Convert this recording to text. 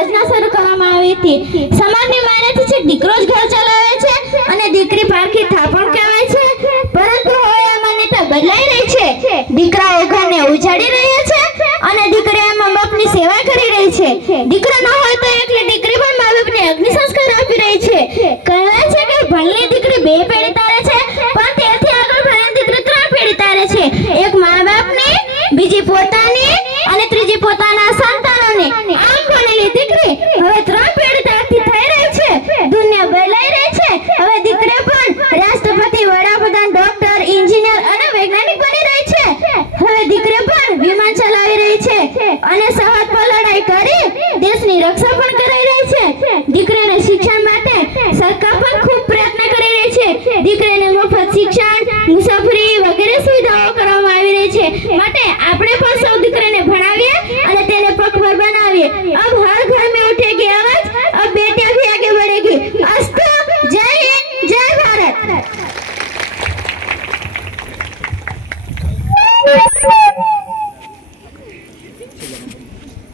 યોજના શરૂ કરવામાં આવી હતી। સમાજની માન્યતા છે દીકરો જ ઘર ચલાવે છે અને દીકરી પારખી થાપણ કહેવાય છે, પરંતુ હવે આ માન્યતા બદલાઈ રહી છે। દીકરાઓ ઘરને ઉજાડી રહ્યા છે અને દીકરીઓ મા બાપની સેવા કરી રહી છે। દીકરો ન હોય તો એકલી દીકરી પણ મા બાપને અગ્નિ સંસ્કાર આપી રહી છે। કહેવાય છે કે ભણેલી દીકરી 2 પેઢી તારે છે, પણ તેથી આગળ ભણેલી દીકરી 3 પેઢી તારે છે। એક મા બાપની, બીજી પોતાની અને ત્રીજી પોતાના સંતાનોની। આમ ભણેલી દીકરી હવે 3 પેઢી તારથી થઈ રહી છે। દુનિયા બદલાઈ રહી છે। હવે દીકરીઓ પણ રાષ્ટ્રપતિ, વડાપ્રધાન, ડોક્ટર, એન્જિનિયર અને વૈજ્ઞાનિક બની રહી છે। હવે દીકરીઓ પણ વિમાન ચલાવી રહી છે અને સરહદ પર લડાઈ કરી દેશની રક્ષા પણ કરી રહી છે। દીકરીઓને શિક્ષણ માટે સરકાર પણ ખૂબ પ્રયત્ન કરી રહી છે। દીકરીઓને મફત શિક્ષણ, મુસાફરી વગેરે સુવિધાઓ કરવામાં આવી રહી છે। માટે આપણે પણ સૌ દીકરીને ભણાવીએ અને તેને પગભર બનાવીએ। अब हर घर में उठेगी आवाज, अब बेटियां भी आगे बढ़ेगी। अस्तु, जय हिंद, जय भारत।